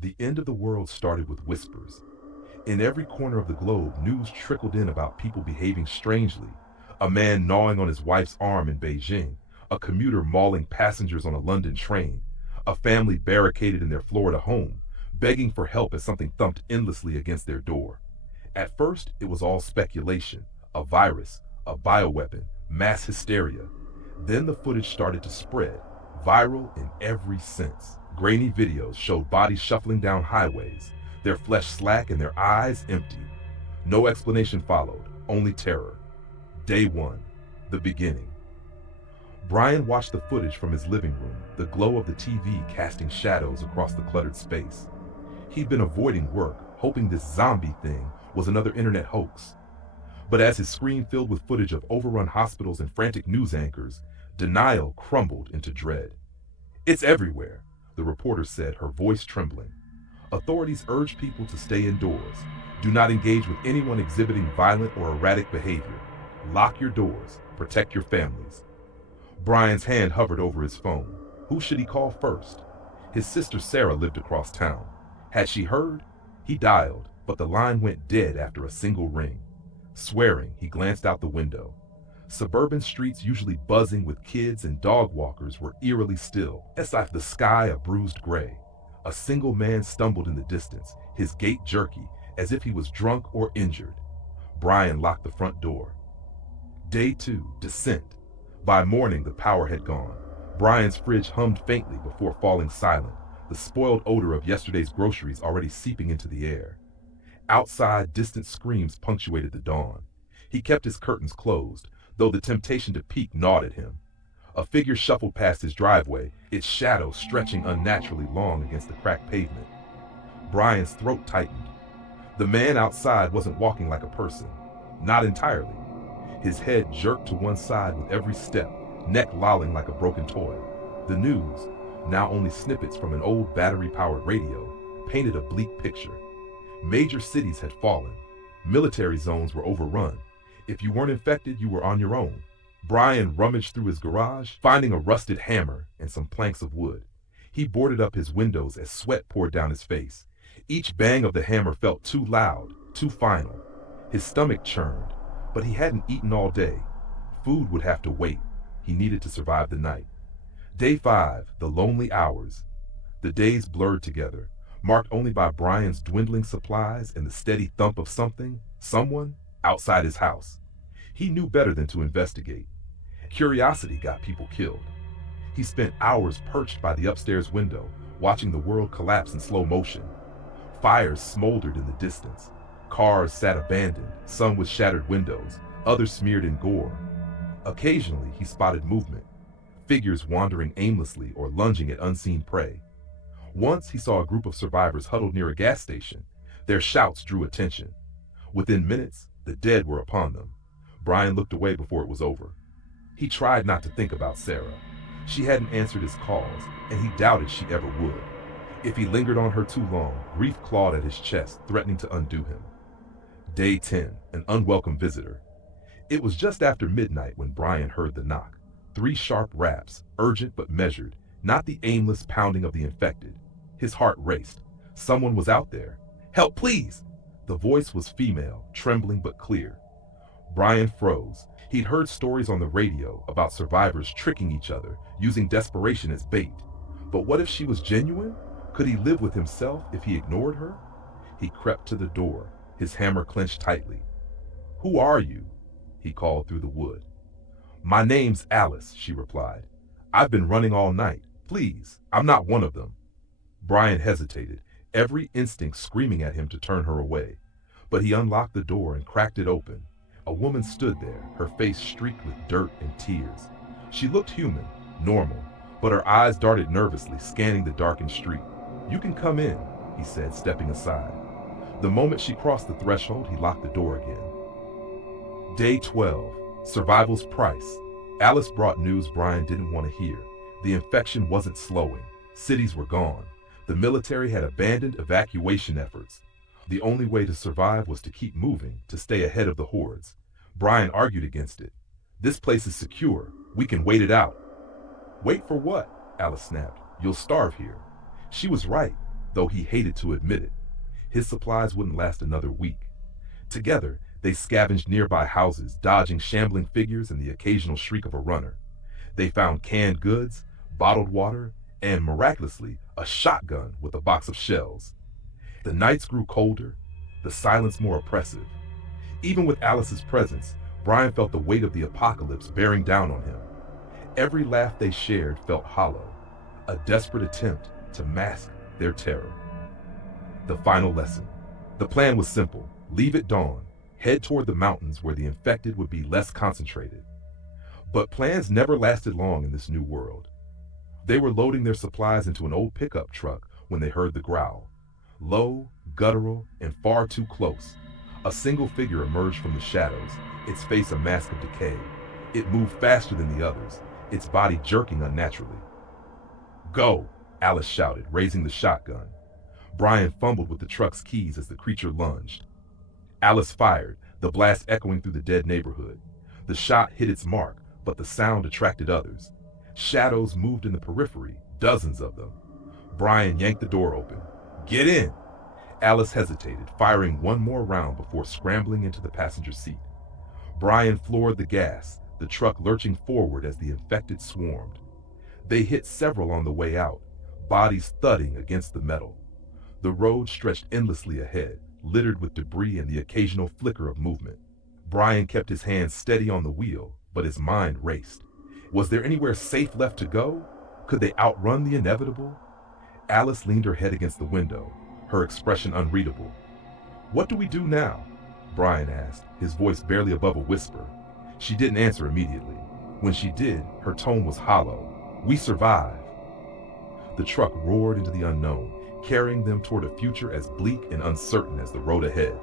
The end of the world started with whispers. In every corner of the globe, news trickled in about people behaving strangely. A man gnawing on his wife's arm in Beijing, a commuter mauling passengers on a London train, a family barricaded in their Florida home, begging for help as something thumped endlessly against their door. At first, it was all speculation, a virus, a bioweapon, mass hysteria. Then the footage started to spread, viral in every sense. Grainy videos showed bodies shuffling down highways, their flesh slack and their eyes empty. No explanation followed, only terror. Day one, the beginning. Brian watched the footage from his living room, the glow of the TV casting shadows across the cluttered space. He'd been avoiding work, hoping this zombie thing was another internet hoax. But as his screen filled with footage of overrun hospitals and frantic news anchors, denial crumbled into dread. "It's everywhere," the reporter said, her voice trembling. "Authorities urge people to stay indoors. Do not engage with anyone exhibiting violent or erratic behavior. Lock your doors. Protect your families." Brian's hand hovered over his phone. Who should he call first? His sister Sarah lived across town. Had she heard? He dialed, but the line went dead after a single ring. Swearing, he glanced out the window. Suburban streets, usually buzzing with kids and dog walkers, were eerily still, as if the sky a bruised gray. A single man stumbled in the distance, his gait jerky, as if he was drunk or injured. Brian locked the front door. Day two, descent. By morning, the power had gone. Brian's fridge hummed faintly before falling silent, the spoiled odor of yesterday's groceries already seeping into the air. Outside, distant screams punctuated the dawn. He kept his curtains closed, though the temptation to peek gnawed at him. A figure shuffled past his driveway, its shadow stretching unnaturally long against the cracked pavement. Brian's throat tightened. The man outside wasn't walking like a person. Not entirely. His head jerked to one side with every step, neck lolling like a broken toy. The news, now only snippets from an old battery-powered radio, painted a bleak picture. Major cities had fallen. Military zones were overrun. If you weren't infected, you were on your own. Brian rummaged through his garage, finding a rusted hammer and some planks of wood. He boarded up his windows as sweat poured down his face. Each bang of the hammer felt too loud, too final. His stomach churned, but he hadn't eaten all day. Food would have to wait. He needed to survive the night. Day 5, the lonely hours. The days blurred together, marked only by Brian's dwindling supplies and the steady thump of something, someone, outside his house. He knew better than to investigate. Curiosity got people killed. He spent hours perched by the upstairs window, watching the world collapse in slow motion. Fires smoldered in the distance. Cars sat abandoned, some with shattered windows, others smeared in gore. Occasionally, he spotted movement, figures wandering aimlessly or lunging at unseen prey. Once, he saw a group of survivors huddled near a gas station. Their shouts drew attention. Within minutes, the dead were upon them. Brian looked away before it was over. He tried not to think about Sarah. She hadn't answered his calls, and he doubted she ever would. If he lingered on her too long, grief clawed at his chest, threatening to undo him. Day 10, an unwelcome visitor. It was just after midnight when Brian heard the knock. 3 sharp raps, urgent but measured, not the aimless pounding of the infected. His heart raced. Someone was out there. "Help, please!" The voice was female, trembling but clear. Brian froze. He'd heard stories on the radio about survivors tricking each other, using desperation as bait. But what if she was genuine? Could he live with himself if he ignored her? He crept to the door, his hammer clenched tightly. "Who are you?" he called through the wood. "My name's Alice," she replied. "I've been running all night. Please, I'm not one of them." Brian hesitated, every instinct screaming at him to turn her away. But he unlocked the door and cracked it open. A woman stood there, her face streaked with dirt and tears. She looked human, normal, but her eyes darted nervously, scanning the darkened street. "You can come in," he said, stepping aside. The moment she crossed the threshold, he locked the door again. Day 12, survival's price. Alice brought news Brian didn't want to hear. The infection wasn't slowing. Cities were gone. The military had abandoned evacuation efforts. The only way to survive was to keep moving, to stay ahead of the hordes. Brian argued against it. "This place is secure. We can wait it out." "Wait for what?" Alice snapped. "You'll starve here." She was right. though he hated to admit it. His supplies wouldn't last another week. Together, they scavenged nearby houses, dodging shambling figures and the occasional shriek of a runner. They found canned goods, bottled water, and, miraculously, a shotgun with a box of shells. The nights grew colder, the silence more oppressive. Even with Alice's presence, Brian felt the weight of the apocalypse bearing down on him. Every laugh they shared felt hollow, a desperate attempt to mask their terror. The final lesson. The plan was simple. Leave at dawn, head toward the mountains where the infected would be less concentrated. But plans never lasted long in this new world. They were loading their supplies into an old pickup truck when they heard the growl. Low, guttural, and far too close. A single figure emerged from the shadows, its face a mask of decay. It moved faster than the others, its body jerking unnaturally. "Go!" Alice shouted, raising the shotgun. Brian fumbled with the truck's keys as the creature lunged. Alice fired, the blast echoing through the dead neighborhood. The shot hit its mark, but the sound attracted others. Shadows moved in the periphery, dozens of them. Brian yanked the door open. "Get in!" Alice hesitated, firing one more round before scrambling into the passenger seat. Brian floored the gas, the truck lurching forward as the infected swarmed. They hit several on the way out, bodies thudding against the metal. The road stretched endlessly ahead, littered with debris and the occasional flicker of movement. Brian kept his hands steady on the wheel, but his mind raced. Was there anywhere safe left to go? Could they outrun the inevitable? Alice leaned her head against the window, her expression unreadable. "What do we do now?" Brian asked, his voice barely above a whisper. She didn't answer immediately. When she did, her tone was hollow. "We survive." The truck roared into the unknown, carrying them toward a future as bleak and uncertain as the road ahead.